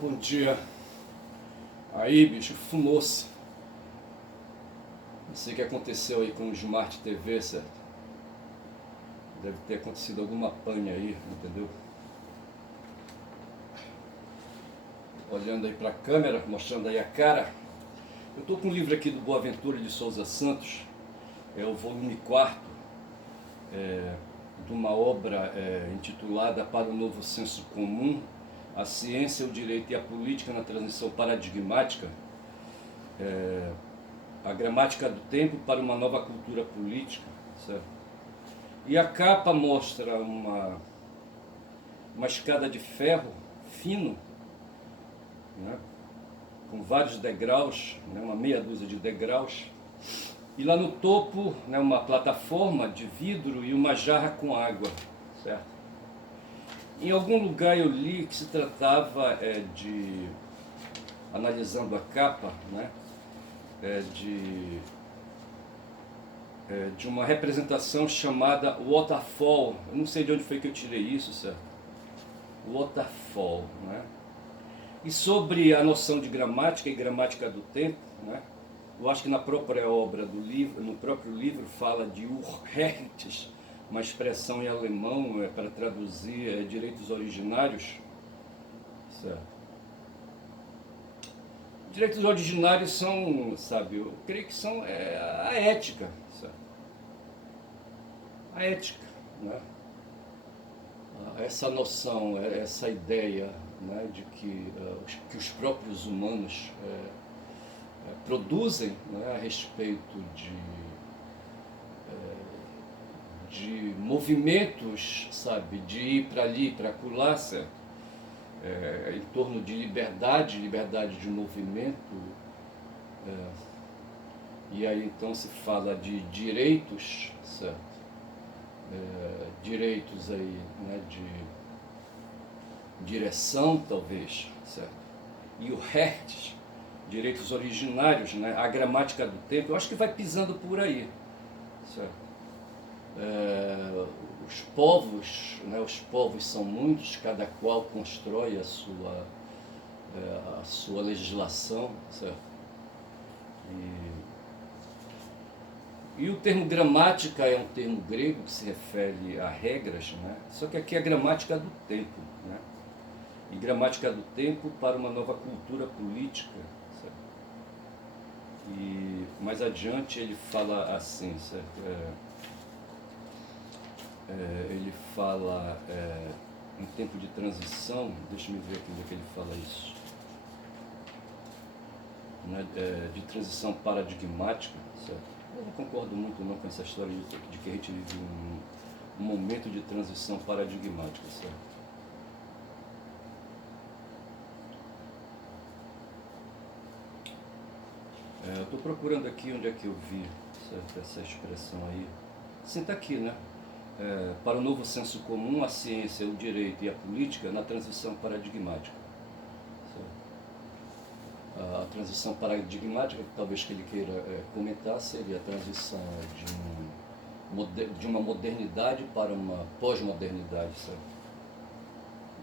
Bom dia. Aí, bicho, fumou-se. Não sei o que aconteceu aí com o Smart TV, certo? Deve ter acontecido alguma pane aí, entendeu? Olhando aí pra câmera, mostrando aí a cara. Eu tô com um livro aqui do Boaventura de Souza Santos, é o volume 4, de uma obra intitulada Para o Novo Senso Comum, a Ciência, o Direito e a Política na Transição Paradigmática, a Gramática do Tempo para uma Nova Cultura Política, certo? E a capa mostra uma escada de ferro fino, né, com vários degraus, né, uma meia dúzia de degraus, e lá no topo, né, uma plataforma de vidro e uma jarra com água, certo? Em algum lugar eu li que se tratava analisando a capa, né, de uma representação chamada Waterfall. Eu não sei de onde foi que eu tirei isso, certo? Waterfall, né? E sobre a noção de gramática e gramática do tempo, né? Eu acho que na própria obra do livro, no próprio livro, fala de Urheberts, uma expressão em alemão para traduzir direitos originários, certo? Direitos originários são, sabe, eu creio que são a ética, certo? A ética, né? Essa noção, essa ideia, né, de que os próprios humanos produzem, né, a respeito de movimentos, sabe, de ir para ali, para acolá, certo? Em torno de liberdade de movimento, e aí então se fala de direitos, certo? Direitos aí, né, de direção, talvez, certo? E o Hertz, direitos originários, né? A gramática do tempo, eu acho que vai pisando por aí, certo? Os povos, né? Os povos são muitos, cada qual constrói a sua legislação, certo? E o termo gramática é um termo grego que se refere a regras, né? Só que aqui é a gramática do tempo, né? E gramática do tempo para uma nova cultura política, certo? E mais adiante ele fala assim, certo? Ele fala em tempo de transição, deixa-me ver aqui onde é que ele fala isso, né? De transição paradigmática, certo? Eu não concordo muito não com essa história de que a gente vive um momento de transição paradigmática, certo? Eu estou procurando aqui onde é que eu vi, certo, essa expressão aí. Sim, está aqui, né? Para o novo senso comum, a ciência, o direito e a política na transição paradigmática. Certo? A transição paradigmática, talvez que ele queira comentar, seria a transição de uma modernidade para uma pós-modernidade, certo?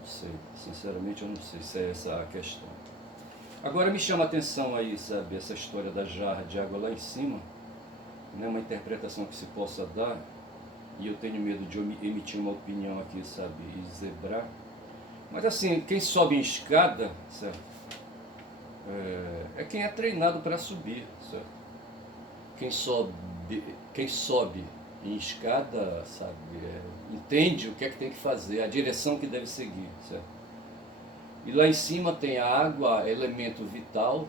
Não sei, sinceramente eu não sei se é essa a questão. Agora me chama a atenção aí, sabe, essa história da jarra de água lá em cima, né, uma interpretação que se possa dar, e eu tenho medo de emitir uma opinião aqui, sabe, e zebrar. Mas assim, quem sobe em escada, certo, é quem é treinado para subir, certo? Quem sobe em escada, sabe, entende o que é que tem que fazer, a direção que deve seguir, certo? E lá em cima tem a água, elemento vital,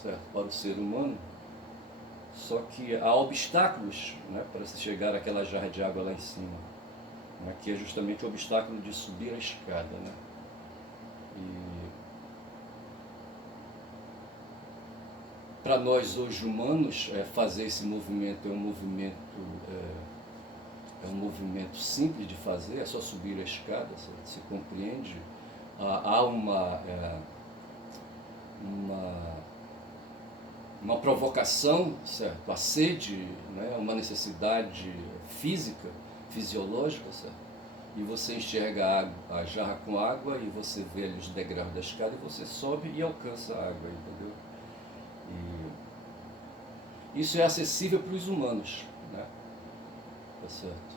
certo, para o ser humano. Só que há obstáculos, né, para se chegar àquela jarra de água lá em cima, né, que é justamente o obstáculo de subir a escada, né? E para nós hoje humanos, fazer esse movimento é um movimento simples de fazer, é só subir a escada, certo? Se compreende. Há uma provocação, certo? A sede, né? Uma necessidade física, fisiológica, certo? e você enxerga a, água, a jarra com água e você vê ali os degraus da escada e você sobe e alcança a água, entendeu? E isso é acessível para os humanos, né? Tá certo?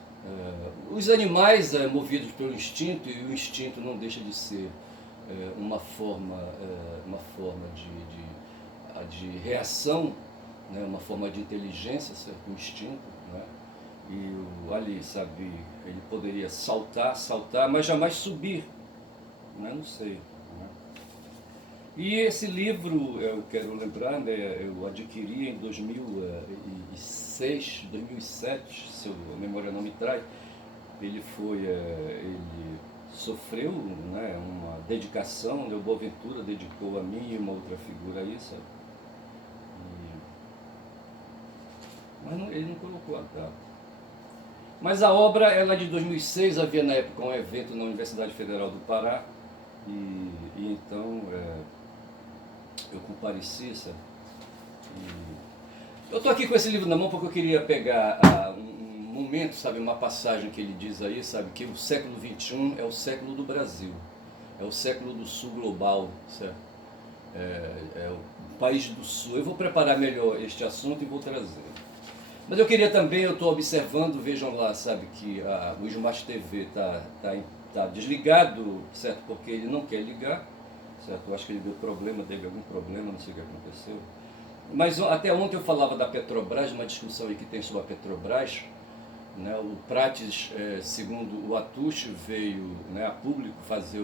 Os animais movidos pelo instinto, e o instinto não deixa de ser uma forma de reação, né? Uma forma de inteligência, certo? O instinto, né? E ali, sabe, ele poderia saltar, mas jamais subir, né? Não sei. Né? E esse livro, eu quero lembrar, né, eu adquiri em 2006, 2007, se a memória não me trai. Ele sofreu, né, uma dedicação, né, o Boaventura dedicou a mim e uma outra figura a isso. Mas ele não colocou a data. Mas a obra, ela é de 2006, havia na época um evento na Universidade Federal do Pará, e então eu compareci, sabe? Eu estou aqui com esse livro na mão porque eu queria pegar um momento, sabe, uma passagem que ele diz aí, sabe, que o século XXI é o século do Brasil, é o século do sul global, certo? É o país do sul. Eu vou preparar melhor este assunto e vou trazer. Mas eu queria também, eu estou observando, vejam lá, sabe, que o Smart TV tá desligado, certo? Porque ele não quer ligar, certo? Eu acho que ele deu problema, teve algum problema, não sei o que aconteceu. Mas até ontem eu falava da Petrobras, uma discussão aí que tem sobre a Petrobras, né? O Prates, segundo o Atush, veio, né, a público fazer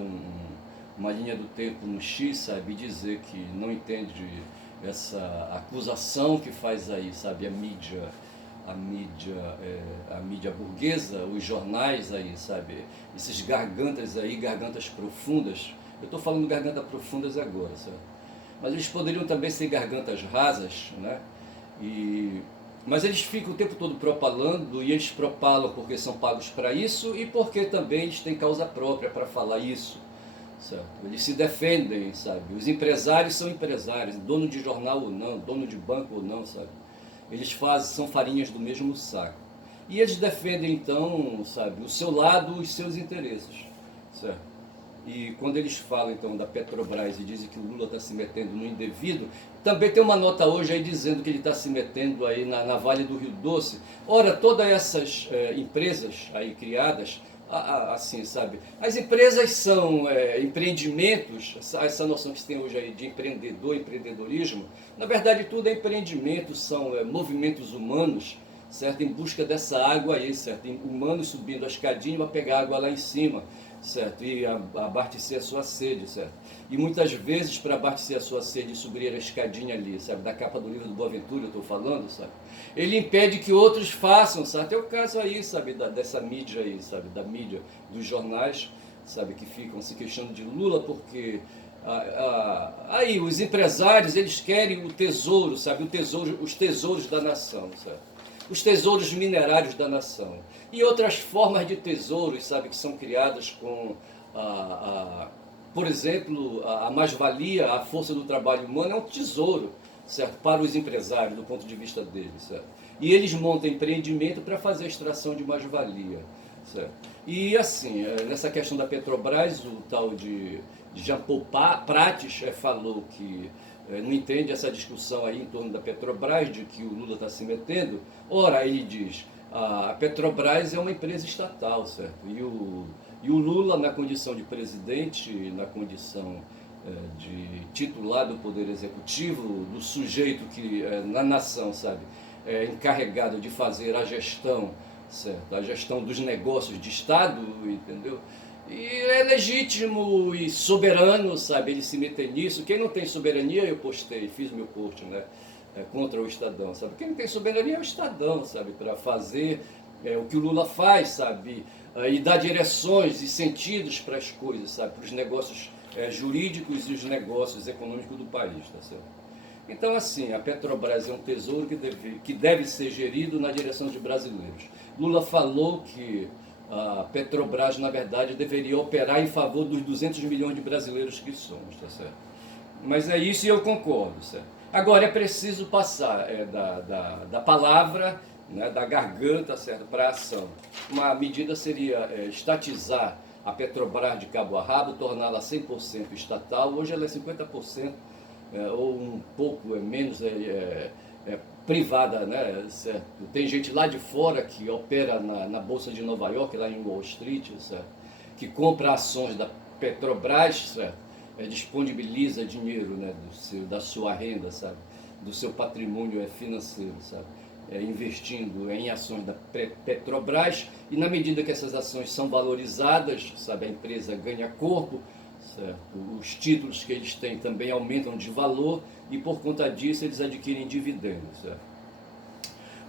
uma linha do tempo no X, sabe, e dizer que não entende essa acusação que faz aí, sabe, a mídia burguesa, os jornais aí, sabe, esses gargantas aí, gargantas profundas. Eu estou falando gargantas profundas agora, sabe? Mas eles poderiam também ser gargantas rasas, né? Mas eles ficam o tempo todo propalando, e eles propalam porque são pagos para isso e porque também eles têm causa própria para falar isso, certo? Eles se defendem, sabe? Os empresários são empresários, dono de jornal ou não, dono de banco ou não, sabe? Eles são farinhas do mesmo saco. E eles defendem então, sabe, o seu lado, os seus interesses, certo? E quando eles falam então da Petrobras e dizem que o Lula está se metendo no indevido, também tem uma nota hoje aí dizendo que ele está se metendo aí na Vale do Rio Doce. Ora, todas essas empresas aí criadas, assim, sabe, as empresas são empreendimentos, essa noção que se tem hoje aí de empreendedorismo, na verdade tudo é empreendimento, são movimentos humanos, certo, em busca dessa água aí, certo, humanos subindo a escadinha para pegar água lá em cima, certo, e abastecer a sua sede, certo. E muitas vezes, para abastecer a sua sede e subir a escadinha ali, sabe, da capa do livro do Boaventura, eu estou falando, sabe, ele impede que outros façam, sabe. Até o caso aí, sabe, dessa mídia aí, sabe, da mídia, dos jornais, sabe, que ficam se queixando de Lula porque aí os empresários, eles querem o tesouro, sabe, os tesouros da nação, sabe, os tesouros minerários da nação. E outras formas de tesouros, sabe, que são criadas com, por exemplo, a mais-valia, a força do trabalho humano é um tesouro, certo, para os empresários, do ponto de vista deles, certo. E eles montam empreendimento para fazer a extração de mais-valia, certo. E assim, nessa questão da Petrobras, o tal de Jean-Paul Prates falou que não entende essa discussão aí em torno da Petrobras, de que o Lula está se metendo. Ora, ele diz, a Petrobras é uma empresa estatal, certo? E o Lula, na condição de presidente, na condição de titular do Poder Executivo, do sujeito que, na nação, sabe, é encarregado de fazer a gestão, certo? A gestão dos negócios de Estado, entendeu? E é legítimo e soberano, sabe, ele se meter nisso. Quem não tem soberania, eu postei, fiz meu post, né, contra o Estadão, sabe. Quem não tem soberania é o Estadão, sabe, para fazer o que o Lula faz, sabe, e dar direções e sentidos para as coisas, sabe, para os negócios jurídicos e os negócios econômicos do país, tá certo? Então, assim, a Petrobras é um tesouro que deve ser gerido na direção de brasileiros. Lula falou que a Petrobras, na verdade, deveria operar em favor dos 200 milhões de brasileiros que somos, tá certo? Mas é isso e eu concordo, certo? Agora, é preciso passar da palavra né, da garganta, certo, para a ação. Uma medida seria estatizar a Petrobras de cabo a rabo, torná-la 100% estatal. Hoje ela é 50%, ou um pouco menos privada, né, certo? Tem gente lá de fora que opera na Bolsa de Nova York, lá em Wall Street, certo? Que compra ações da Petrobras, certo? Disponibiliza dinheiro, né, da sua renda, sabe? Do seu patrimônio financeiro, sabe? Investindo em ações da Petrobras, e na medida que essas ações são valorizadas, sabe, a empresa ganha corpo, certo? Os títulos que eles têm também aumentam de valor e por conta disso eles adquirem dividendos, certo?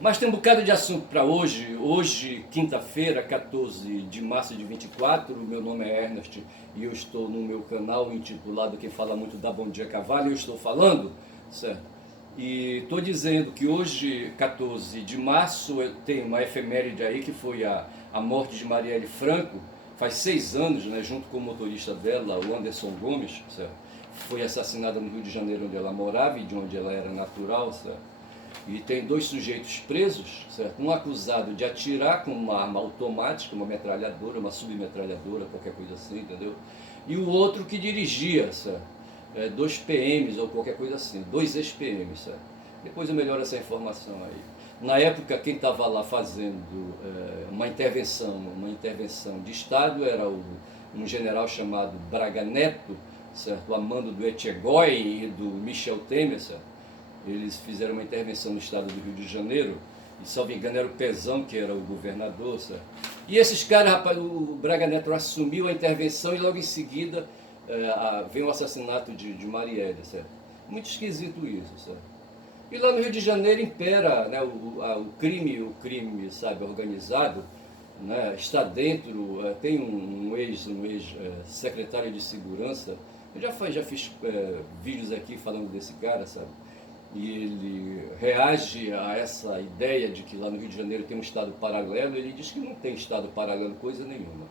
Mas tem um bocado de assunto para hoje. Hoje, quinta-feira, 14 de março de 24, meu nome é Ernest e eu estou no meu canal intitulado Quem Fala Muito Dá Bom Dia Cavalo, eu estou falando, certo? E estou dizendo que hoje, 14 de março, tem uma efeméride aí que foi a morte de Marielle Franco. Faz 6 anos, né, junto com o motorista dela, o Anderson Gomes, certo? Foi assassinada no Rio de Janeiro, onde ela morava e de onde ela era natural, certo? E tem 2 sujeitos presos, certo? Um acusado de atirar com uma arma automática, uma metralhadora, uma submetralhadora, qualquer coisa assim, entendeu? E o outro que dirigia, certo? 2 PMs ou qualquer coisa assim, 2 ex-PMs, certo? Depois eu melhoro essa informação aí. Na época, quem estava lá fazendo uma intervenção de Estado era um general chamado Braga Neto, certo? A mando do Etchegói e do Michel Temer, certo? Eles fizeram uma intervenção no estado do Rio de Janeiro, e, salvo engano, era o Pezão que era o governador, certo? E esses caras, rapaz, o Braga Neto assumiu a intervenção e logo em seguida veio o assassinato de Marielle, certo? Muito esquisito isso, certo? E lá no Rio de Janeiro impera, né, o crime, sabe, organizado, né, está dentro, tem um ex-secretário de segurança, eu já fiz vídeos aqui falando desse cara, sabe? E ele reage a essa ideia de que lá no Rio de Janeiro tem um Estado paralelo. Ele diz que não tem Estado paralelo coisa nenhuma.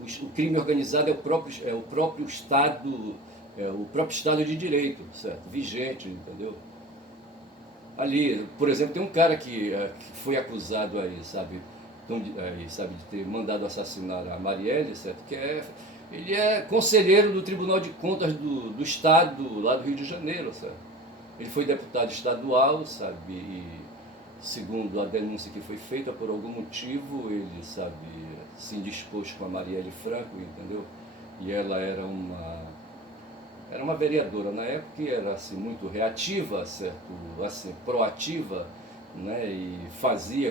O crime organizado é o próprio Estado, o próprio Estado de Direito, certo? Vigente, entendeu? Ali, por exemplo, tem um cara que foi acusado aí, sabe, de ter mandado assassinar a Marielle, certo? Ele é conselheiro do Tribunal de Contas do Estado lá do Rio de Janeiro, certo? Ele foi deputado estadual, sabe, e segundo a denúncia que foi feita, por algum motivo ele, sabe, se indispôs com a Marielle Franco, entendeu? E ela era uma vereadora na época e era assim, muito reativa, certo? Assim, proativa, né? E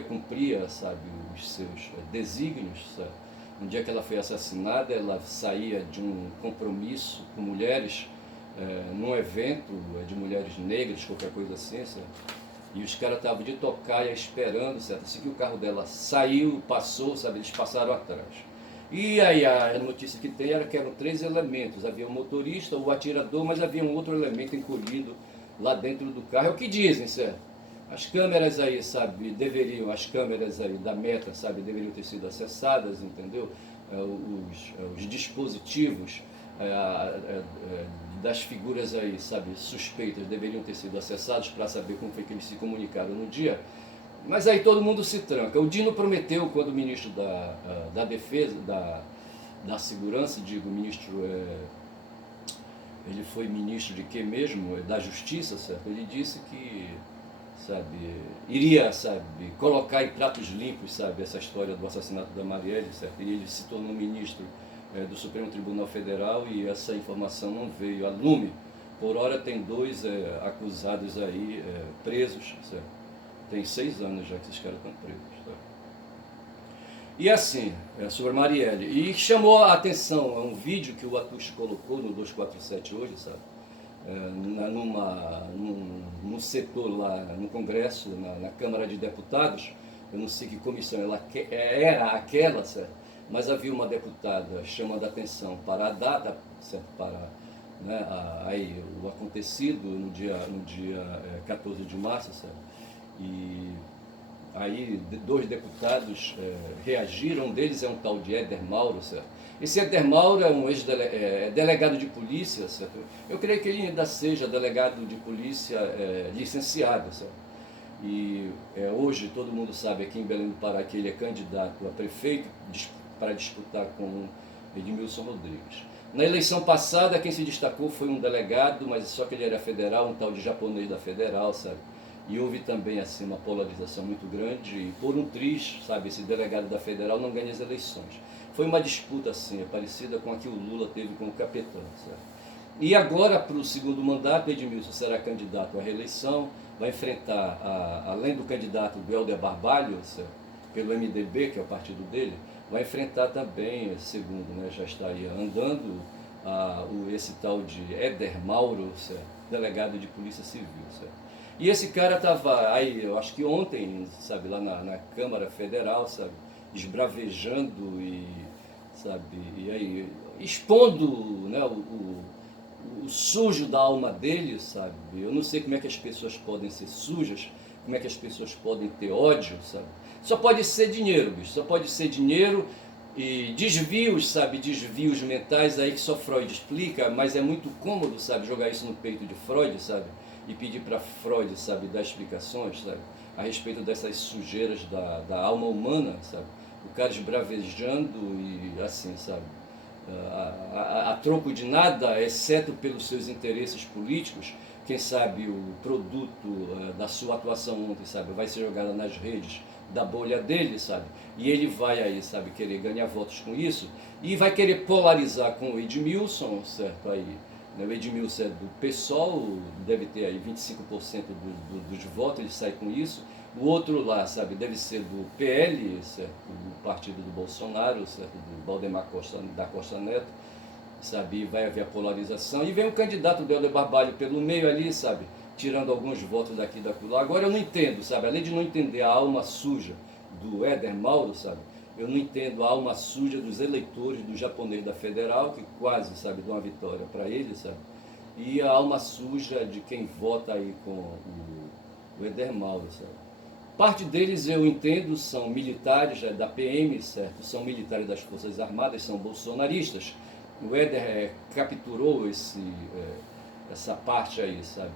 cumpria, sabe, os seus desígnios, certo? No dia que ela foi assassinada, ela saía de um compromisso com mulheres, num evento de mulheres negras, qualquer coisa assim, certo? E os caras estavam de tocaia esperando, certo? Assim que o carro dela saiu, passou, sabe? Eles passaram atrás. E aí a notícia que tem era que eram 3 elementos. Havia o motorista, o atirador, mas havia um outro elemento encolhido lá dentro do carro. É o que dizem, certo? As câmeras aí, sabe, as câmeras aí da Meta, sabe, deveriam ter sido acessadas, entendeu? Os dispositivos das figuras aí, sabe, suspeitas deveriam ter sido acessados para saber como foi que eles se comunicaram no dia. Mas aí todo mundo se tranca. O Dino prometeu, quando o ministro da Defesa, da Segurança, digo, ministro, ele foi ministro de quê mesmo? Da Justiça, certo? Ele disse que, sabe, iria, sabe, colocar em pratos limpos, sabe, essa história do assassinato da Marielle, certo? E ele se tornou ministro do Supremo Tribunal Federal e essa informação não veio a lume. Por hora tem 2 acusados aí, presos, certo? Tem 6 anos já que esses caras estão presos. Tá? E assim, sobre a Marielle. E chamou a atenção, é um vídeo que o Atush colocou no 247 hoje, sabe? Num setor lá no Congresso, na Câmara de Deputados. Eu não sei que comissão era aquela, certo? Mas havia uma deputada chamando a atenção para a data, certo? Para, né, aí, o acontecido no dia 14 de março, certo? E aí 2 deputados reagiram. Um deles é um tal de Éder Mauro, certo? Esse Éder Mauro é um ex-delegado de polícia, certo? Eu creio que ele ainda seja delegado de polícia licenciado, certo? E hoje todo mundo sabe aqui em Belém do Pará que ele é candidato a prefeito para disputar com Edmilson Rodrigues. Na eleição passada, quem se destacou foi um delegado, mas só que ele era federal, um tal de japonês da federal, sabe? E houve também assim uma polarização muito grande, e por um triz, sabe, esse delegado da federal não ganha as eleições. Foi uma disputa assim, parecida com a que o Lula teve com o Capitão, sabe? E agora, para o segundo mandato, Edmilson será candidato à reeleição, vai enfrentar, além do candidato do Helder Barbalho, sabe, pelo MDB, que é o partido dele, vai enfrentar também, segundo, né, já estaria andando, esse tal de Éder Mauro, certo? Delegado de Polícia Civil. Certo? E esse cara estava aí, eu acho que ontem, sabe, lá na Câmara Federal, sabe, esbravejando e, sabe, e aí, expondo, né, o sujo da alma dele, sabe. Eu não sei como é que as pessoas podem ser sujas, como é que as pessoas podem ter ódio, sabe. Só pode ser dinheiro, bicho, só pode ser dinheiro e desvios, sabe, desvios mentais aí que só Freud explica, mas é muito cômodo, sabe, jogar isso no peito de Freud, sabe, e pedir para Freud, sabe, dar explicações, sabe, a respeito dessas sujeiras da alma humana, sabe, o cara esbravejando e assim, sabe, a troco de nada, exceto pelos seus interesses políticos. Quem sabe o produto da sua atuação ontem, sabe, vai ser jogado nas redes da bolha dele, sabe, e ele vai aí, sabe, querer ganhar votos com isso, e vai querer polarizar com o Edmilson, certo, aí, né, o Edmilson é do PSOL, deve ter aí 25% dos votos, ele sai com isso, o outro lá, sabe, deve ser do PL, certo, do partido do Bolsonaro, certo, do Valdemar da Costa Neto, sabe, vai haver a polarização, e vem o candidato do Helder Barbalho pelo meio ali, sabe, tirando alguns votos daqui e daquilo. Agora eu não entendo, sabe, além de não entender a alma suja do Éder Mauro, sabe, eu não entendo a alma suja dos eleitores do japonês da Federal, que quase, sabe, dão uma vitória para ele, sabe, e a alma suja de quem vota aí com o Éder Mauro, sabe. Parte deles eu entendo, são militares da PM, certo? São militares das Forças Armadas, são bolsonaristas. O Éder capturou essa parte aí, sabe,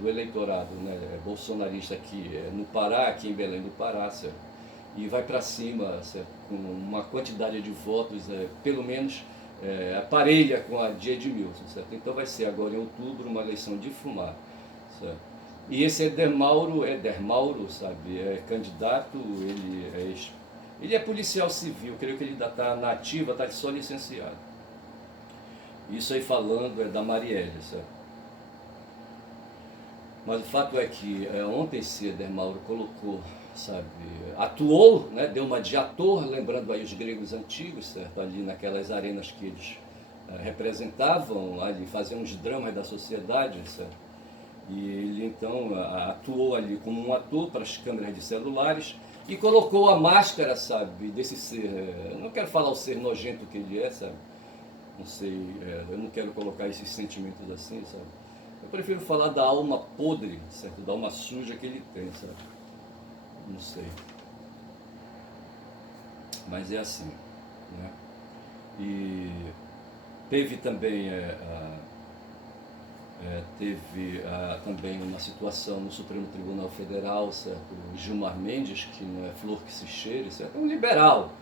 do eleitorado, né, bolsonarista aqui no Pará, aqui em Belém do Pará, certo? E vai para cima, certo? Com uma quantidade de votos, pelo menos, parelha com a de Edmilson, certo? Então vai ser agora em outubro uma eleição de fumar, certo? E esse Éder Mauro, sabe, é candidato, ele é policial civil, creio que ele ainda está na ativa, está só licenciado. Isso aí falando é da Marielle, certo? Mas o fato é que ontem esse Éder Mauro colocou, sabe, atuou, né, deu uma de ator, lembrando aí os gregos antigos, certo, ali naquelas arenas que eles representavam, ali faziam os dramas da sociedade, certo? E ele então atuou ali como um ator para as câmeras de celulares e colocou a máscara, sabe, desse ser, eu não quero falar o ser nojento que ele é, sabe, não sei, eu não quero colocar esses sentimentos assim, sabe, eu prefiro falar da alma podre, certo, da alma suja que ele tem, sabe, não sei, mas é assim, né, e teve também teve também uma situação no Supremo Tribunal Federal, certo? O Gilmar Mendes, que não é flor que se cheire, certo? É um liberal,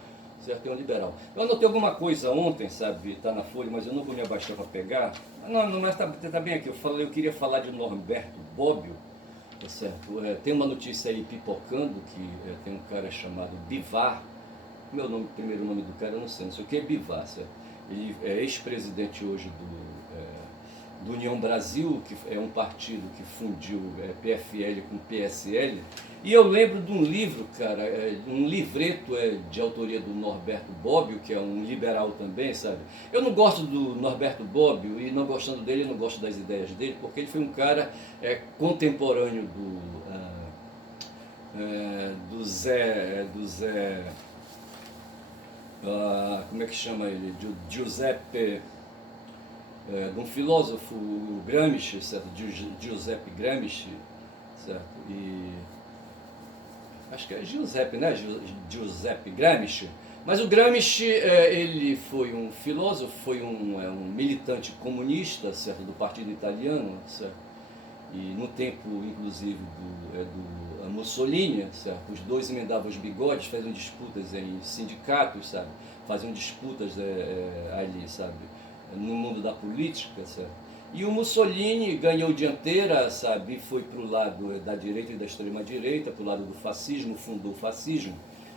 certo? É um liberal. Eu anotei alguma coisa ontem, sabe? Está na Folha, mas eu não vou me abaixar para pegar. Não, mas tá bem aqui. Eu queria falar de Norberto Bobbio, tá certo? Tem uma notícia aí pipocando que tem um cara chamado Bivar. Primeiro nome do cara eu não sei o que é Bivar, certo? Ele é ex-presidente hoje do União Brasil, que é um partido que fundiu PFL com PSL, e eu lembro de um livro, cara, um livreto de autoria do Norberto Bobbio, que é um liberal também, sabe? Eu não gosto do Norberto Bobbio, e não gostando dele, eu não gosto das ideias dele, porque ele foi um cara contemporâneo do Zé, como é que chama ele? Giuseppe, de um filósofo, Gramsci, certo? Giuseppe Gramsci, certo? E acho que é Giuseppe, né? Giuseppe Gramsci. Mas o Gramsci, ele foi um filósofo, foi um militante comunista, certo? Do partido italiano, certo? E no tempo, inclusive, do Mussolini, certo? Os dois emendavam os bigodes, faziam disputas em sindicatos, sabe? Faziam disputas ali, sabe? No mundo da política, certo? E o Mussolini ganhou dianteira, sabe? E foi para o lado da direita e da extrema-direita, para o lado do fascismo, fundou o fascismo.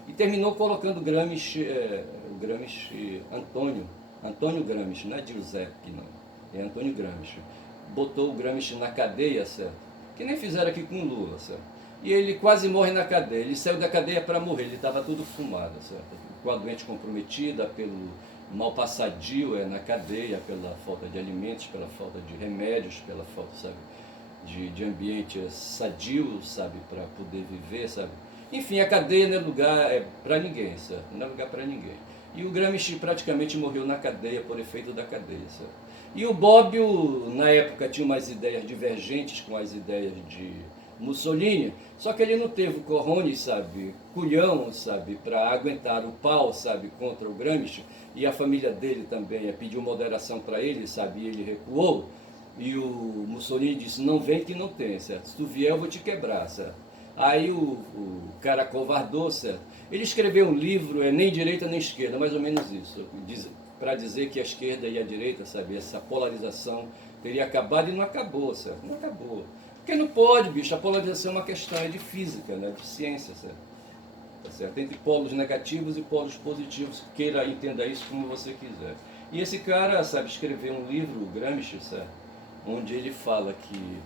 E terminou colocando Gramsci, o Gramsci Antônio Gramsci, não é Giuseppe, não. É Antônio Gramsci. Botou o Gramsci na cadeia, certo? Que nem fizeram aqui com o Lula, certo? E ele quase morre na cadeia. Ele saiu da cadeia para morrer, ele estava todo fumado, certo? Com a doente comprometida, pelo mal passadio na cadeia, pela falta de alimentos, pela falta de remédios, pela falta, sabe, de ambiente sadio, sabe, para poder viver, sabe. Enfim, a cadeia não é lugar para ninguém, certo? Não é lugar para ninguém. E o Gramsci praticamente morreu na cadeia por efeito da cadeia, certo? E o Bobbio, na época, tinha umas ideias divergentes com as ideias de Mussolini, só que ele não teve o cojones, sabe, culhão, sabe, para aguentar o pau, sabe, contra o Gramsci, e a família dele também pediu moderação para ele, sabe, e ele recuou, e o Mussolini disse, não vem que não tem, certo, se tu vier eu vou te quebrar, certo. Aí o cara covardou, certo, ele escreveu um livro, nem direita nem esquerda, mais ou menos isso, para dizer que a esquerda e a direita, sabe, essa polarização teria acabado e não acabou, certo, não acabou. Porque não pode, bicho, a polarização é uma questão de física, né, de ciência, certo? Tá certo? Entre polos negativos e polos positivos, queira entenda isso como você quiser. E esse cara, sabe, escreveu um livro, o Gramsci, certo? Onde ele fala que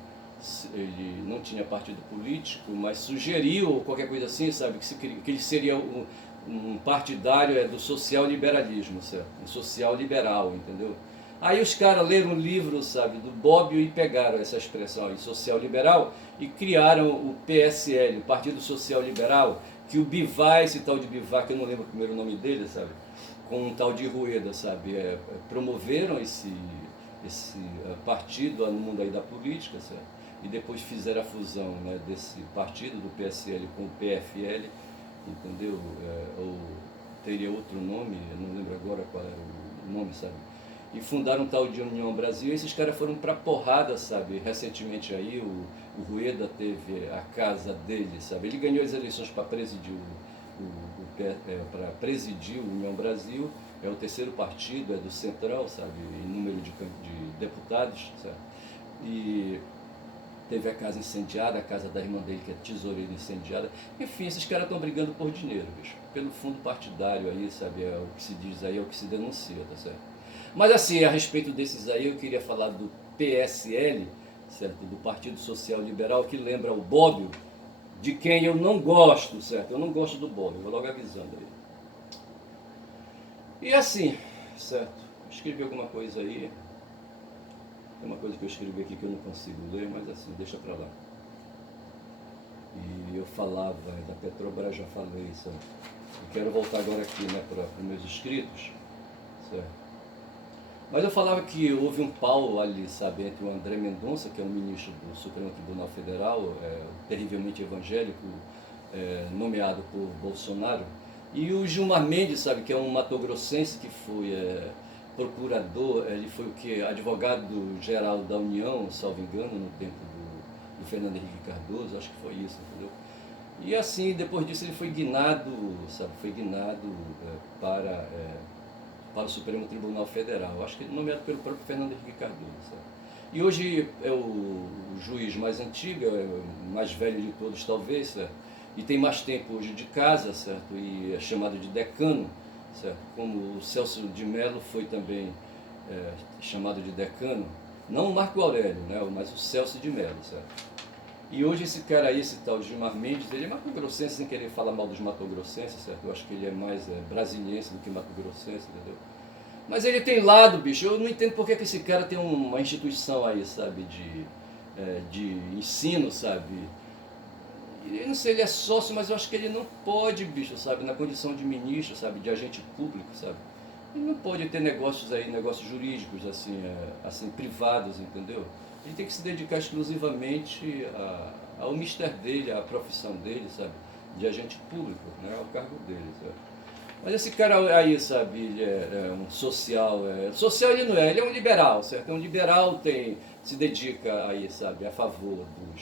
ele não tinha partido político, mas sugeriu, ou qualquer coisa assim, sabe, que ele seria um partidário do social-liberalismo, certo? Um social-liberal, entendeu? Aí os caras leram um livro, sabe, do Bobbio e pegaram essa expressão aí, social-liberal, e criaram o PSL, o Partido Social Liberal, que o Bivar, esse tal de Bivar, que eu não lembro o primeiro nome dele, sabe, com um tal de Rueda, sabe, promoveram esse partido no mundo aí da política, certo? E depois fizeram a fusão, né, desse partido, do PSL com o PFL, entendeu? Ou teria outro nome, eu não lembro agora qual era o nome, sabe? E fundaram um tal de União Brasil, e esses caras foram pra porrada, sabe? Recentemente aí o Rueda teve a casa dele, sabe? Ele ganhou as eleições para presidir para presidir o União Brasil, é o terceiro partido, é do Centrão, sabe? Em número de deputados, sabe? E teve a casa incendiada, a casa da irmã dele, que é tesoureira, incendiada. Enfim, esses caras estão brigando por dinheiro, bicho. Pelo fundo partidário aí, sabe? É o que se diz aí, é o que se denuncia, tá certo? Mas assim, a respeito desses aí, eu queria falar do PSL, certo? Do Partido Social Liberal, que lembra o Bobbio, de quem eu não gosto, certo? Eu não gosto do Bobbio, vou logo avisando aí. E assim, certo? Escrevi alguma coisa aí. Tem uma coisa que eu escrevi aqui que eu não consigo ler, mas assim, deixa pra lá. E eu falava da Petrobras, já falei, sabe? Eu quero voltar agora aqui, né, para os meus escritos, certo? Mas eu falava que houve um pau ali, sabe, entre o André Mendonça, que é um ministro do Supremo Tribunal Federal, terrivelmente evangélico, nomeado por Bolsonaro, e o Gilmar Mendes, sabe, que é um matogrossense que foi procurador, ele foi o que? Advogado-geral da União, salvo engano, no tempo do Fernando Henrique Cardoso, acho que foi isso, entendeu? E assim, depois disso ele foi guinado, sabe, para o Supremo Tribunal Federal. Acho que nomeado pelo próprio Fernando Henrique Cardoso. Sabe? E hoje é o juiz mais antigo, é o mais velho de todos talvez, certo? E tem mais tempo hoje de casa, certo? E é chamado de decano, certo? Como o Celso de Mello foi também chamado de decano, não o Marco Aurélio, né? Mas o Celso de Mello, certo? E hoje esse cara aí, esse tal Gilmar Mendes, ele é mato-grossense, sem querer falar mal dos mato-grossenses, certo? Eu acho que ele é mais brasiliense do que mato-grossense, entendeu? Mas ele tem lado, bicho, eu não entendo porque que esse cara tem uma instituição aí, sabe, de ensino, sabe? Eu não sei, ele é sócio, mas eu acho que ele não pode, bicho, sabe, na condição de ministro, sabe, de agente público, sabe? Ele não pode ter negócios aí, negócios jurídicos, assim privados, entendeu? Ele tem que se dedicar exclusivamente ao mistério dele, à profissão dele, sabe? De agente público, né? Ao cargo dele, sabe? Mas esse cara aí, sabe, ele é um social, social ele não é, ele é um liberal, certo? É um liberal, se dedica aí, sabe, do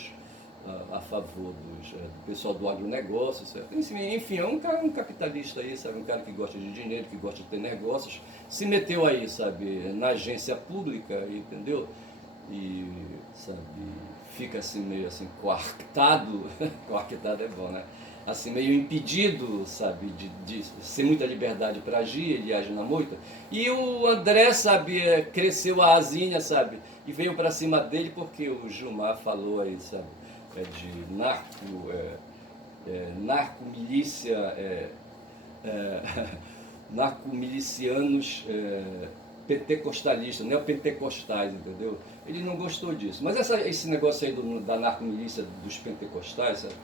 pessoal do agronegócio, certo? Enfim, é um capitalista aí, sabe, um cara que gosta de dinheiro, que gosta de ter negócios, se meteu aí, sabe, na agência pública, entendeu? E, sabe, fica assim meio assim coartado, coartado é bom, né? Assim, meio impedido, sabe, de ser muita liberdade para agir, ele age na moita. E o André, sabe, cresceu a asinha, sabe, e veio para cima dele porque o Gilmar falou aí, sabe, de narcomilícia, é, narcomilicianos pentecostalistas, neopentecostais, entendeu? Ele não gostou disso. Mas esse negócio aí da narcomilícia dos pentecostais, sabe?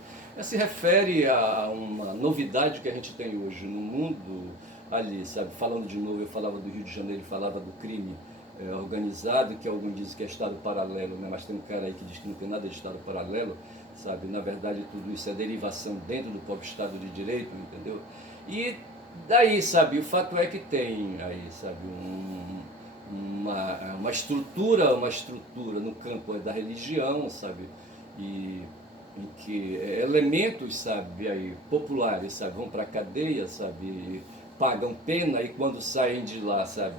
Se refere a uma novidade que a gente tem hoje no mundo ali, sabe? Falando de novo, eu falava do Rio de Janeiro, falava do crime organizado, que alguns dizem que é Estado paralelo, né? Mas tem um cara aí que diz que não tem nada de Estado paralelo, sabe? Na verdade, tudo isso é derivação dentro do próprio Estado de Direito, entendeu? E daí, sabe, o fato é que tem aí, sabe, uma estrutura no campo da religião, sabe, e em que elementos, sabe, aí, populares, sabe, vão para a cadeia, sabe, pagam pena e quando saem de lá, sabe,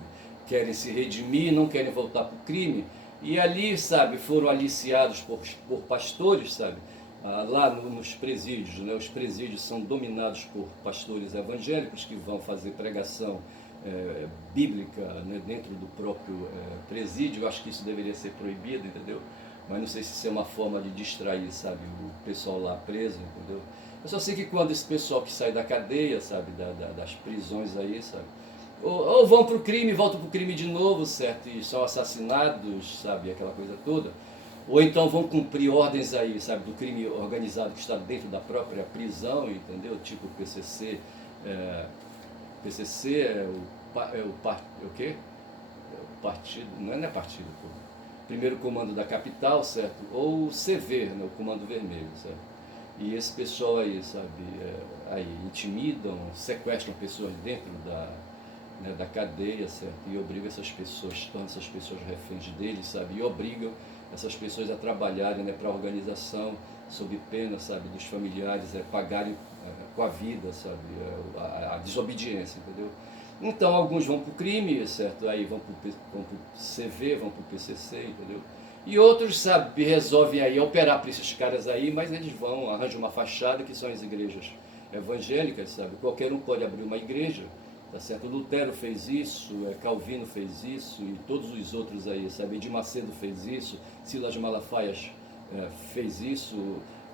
querem se redimir, não querem voltar para o crime, e ali, sabe, foram aliciados por pastores, sabe, lá nos presídios, né? Os presídios são dominados por pastores evangélicos que vão fazer pregação bíblica, né? Dentro do próprio presídio. Eu acho que isso deveria ser proibido, entendeu? Mas não sei se isso é uma forma de distrair, sabe, o pessoal lá preso, entendeu? Eu só sei que quando esse pessoal que sai da cadeia, sabe, das prisões aí, sabe, ou vão para o crime, voltam para o crime de novo, certo, e são assassinados, sabe, aquela coisa toda, ou então vão cumprir ordens aí, sabe, do crime organizado que está dentro da própria prisão, entendeu? Tipo o PCC, PCC o quê? É o partido, não é partido, pô. Primeiro Comando da Capital, certo? Ou o CV, né, o Comando Vermelho, certo? E esse pessoal aí, sabe, aí intimidam, sequestram pessoas dentro da cadeia, certo? E obrigam essas pessoas, tornam essas pessoas reféns deles, sabe? E obrigam essas pessoas a trabalharem, né, para a organização, sob pena, sabe, dos familiares pagarem com a vida, sabe, a desobediência, entendeu? Então alguns vão para o crime, certo? Aí vão para o CV, vão para o PCC, entendeu? E outros, sabe, resolvem aí operar para esses caras aí, mas eles vão, arranjam uma fachada que são as igrejas evangélicas, sabe? Qualquer um pode abrir uma igreja, tá certo? Lutero fez isso, Calvino fez isso e todos os outros aí, sabe? Edir Macedo fez isso, Silas Malafaia fez isso,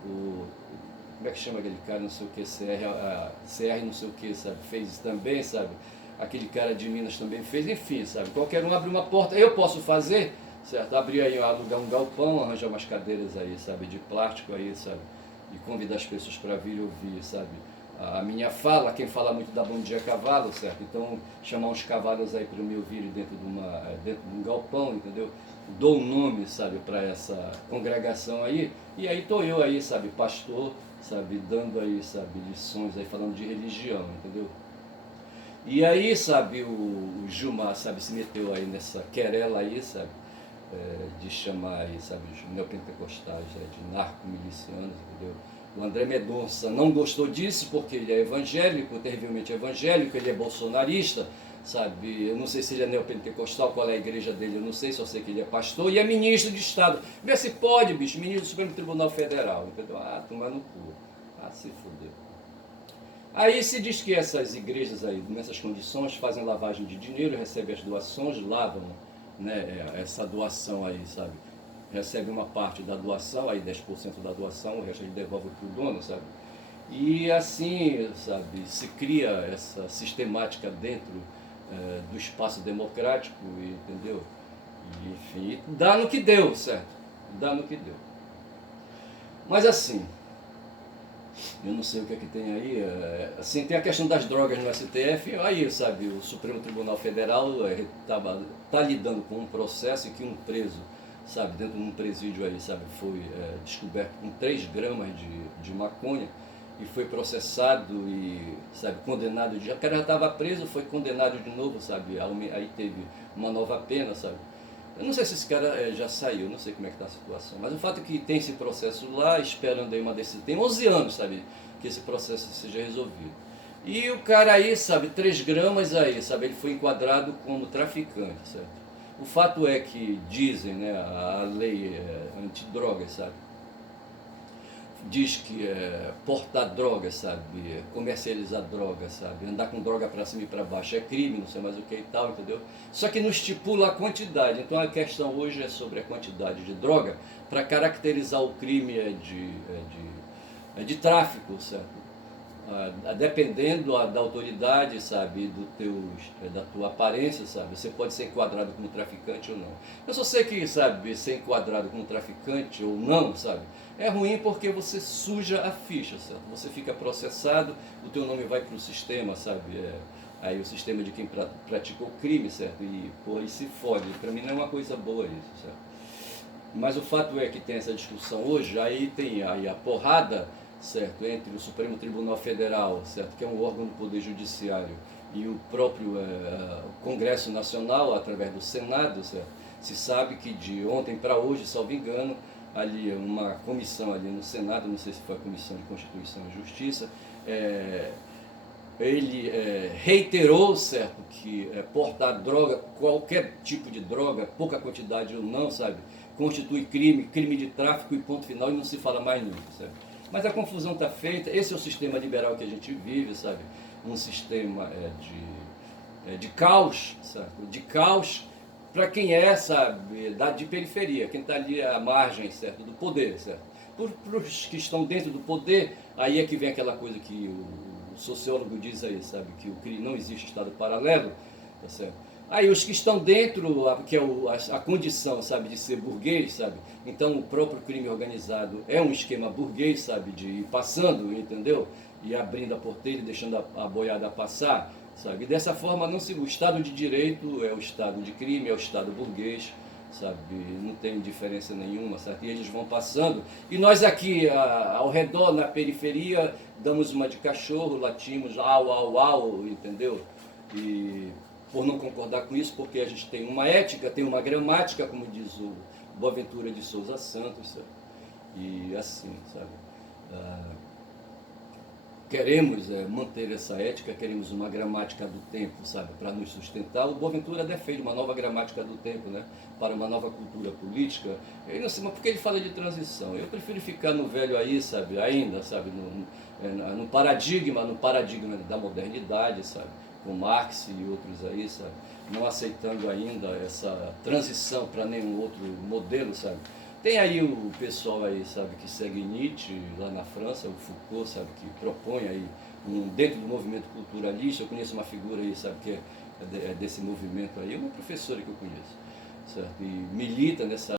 como é que chama aquele cara, não sei o que, CR não sei o que, sabe? Fez isso também, sabe? Aquele cara de Minas também fez, enfim, sabe? Qualquer um abre uma porta, eu posso fazer, certo? Abrir aí, alugar um galpão, arranjar umas cadeiras aí, sabe? De plástico aí, sabe? E convidar as pessoas para vir ouvir, sabe? A minha fala, quem fala muito dá bom dia cavalo, certo? Então chamar uns cavalos aí para me ouvirem dentro de um galpão, entendeu? Dou um nome, sabe, para essa congregação aí, e aí tô eu aí, sabe, pastor, sabe, dando aí, sabe, lições aí, falando de religião, entendeu? E aí, sabe, o Gilmar, sabe, se meteu aí nessa querela aí, sabe, de chamar aí, sabe, os neopentecostais, de narcomilicianos, entendeu? O André Mendonça não gostou disso porque ele é evangélico, terrivelmente evangélico, ele é bolsonarista, sabe? Eu não sei se ele é neopentecostal, qual é a igreja dele, eu não sei, só sei que ele é pastor e é ministro de Estado. Vê se pode, bicho, ministro do Supremo Tribunal Federal, entendeu? Ah, tomar no cu. Ah, se fudeu. Aí se diz que essas igrejas aí, nessas condições, fazem lavagem de dinheiro, recebem as doações, lavam, né, essa doação aí, sabe? Recebe uma parte da doação, aí 10% da doação, o resto ele devolve para o dono, sabe? E assim, sabe, se cria essa sistemática dentro do espaço democrático, entendeu? E, enfim, dá no que deu, certo? Dá no que deu. Mas assim, eu não sei o que é que tem aí, assim, tem a questão das drogas no STF, aí, sabe, o Supremo Tribunal Federal tá lidando com um processo em que um preso, sabe, dentro de um presídio aí, sabe, foi descoberto com 3 gramas de maconha, e foi processado e, sabe, condenado. O cara já estava preso, foi condenado de novo, sabe, aí teve uma nova pena, sabe. Eu não sei se esse cara já saiu, não sei como é que está a situação, mas o fato é que tem esse processo lá, esperando aí uma decisão, tem 11 anos, sabe, que esse processo seja resolvido. E o cara aí, sabe, 3 gramas aí, sabe, ele foi enquadrado como traficante, certo? O fato é que dizem, né, a lei antidrogas, sabe, diz que portar droga, sabe, comercializar droga, sabe, andar com droga para cima e para baixo é crime, não sei mais o que e tal, entendeu? Só que não estipula a quantidade. Então a questão hoje é sobre a quantidade de droga para caracterizar o crime de tráfico, certo? Dependendo da autoridade, sabe, da tua aparência, sabe, você pode ser enquadrado como traficante ou não. Eu só sei que, sabe, ser enquadrado como traficante ou não, sabe, é ruim porque você suja a ficha, certo? Você fica processado, o teu nome vai para o sistema, sabe, aí o sistema de quem praticou crime, certo, e pô, aí se fode. Para mim não é uma coisa boa isso, certo? Mas o fato é que tem essa discussão hoje, aí tem aí a porrada, certo, entre o Supremo Tribunal Federal, certo, que é um órgão do Poder Judiciário, e o próprio Congresso Nacional, através do Senado, certo. Se sabe que de ontem para hoje, salvo engano, ali uma comissão ali no Senado, não sei se foi a Comissão de Constituição e Justiça, ele reiterou, certo, que portar droga, qualquer tipo de droga, pouca quantidade ou não, sabe, constitui crime, crime de tráfico e ponto final, e não se fala mais nisso, sabe. Mas a confusão está feita, esse é o sistema liberal que a gente vive, sabe, um sistema de caos, certo, de caos para quem sabe, de periferia, quem está ali à margem, certo, do poder, certo. Para os que estão dentro do poder, aí é que vem aquela coisa que o sociólogo diz aí, sabe, que não existe estado paralelo, tá certo? Aí os que estão dentro, que é a condição, sabe, de ser burguês, sabe, então o próprio crime organizado é um esquema burguês, sabe, de ir passando, entendeu? E abrindo a porteira e deixando a boiada passar, sabe? E dessa forma o Estado de Direito é o Estado de crime, é o Estado burguês, sabe? Não tem diferença nenhuma, sabe? E eles vão passando. E nós aqui, ao redor, na periferia, damos uma de cachorro, latimos, au, au, au, entendeu? E por não concordar com isso, porque a gente tem uma ética, tem uma gramática, como diz o Boaventura de Souza Santos, sabe? E assim, sabe? Queremos manter essa ética, queremos uma gramática do tempo, sabe, para nos sustentar. O Boaventura defende uma nova gramática do tempo, né, para uma nova cultura política. Eu não sei, mas porque ele fala de transição? Eu prefiro ficar no velho aí, sabe, ainda, sabe, no paradigma da modernidade, sabe, com Marx e outros aí, sabe, não aceitando ainda essa transição para nenhum outro modelo, sabe. Tem aí o pessoal aí, sabe, que segue Nietzsche lá na França, o Foucault, sabe, que propõe aí, dentro do movimento culturalista. Eu conheço uma figura aí, sabe, que é desse movimento aí, uma professora que eu conheço, certo, e milita nessa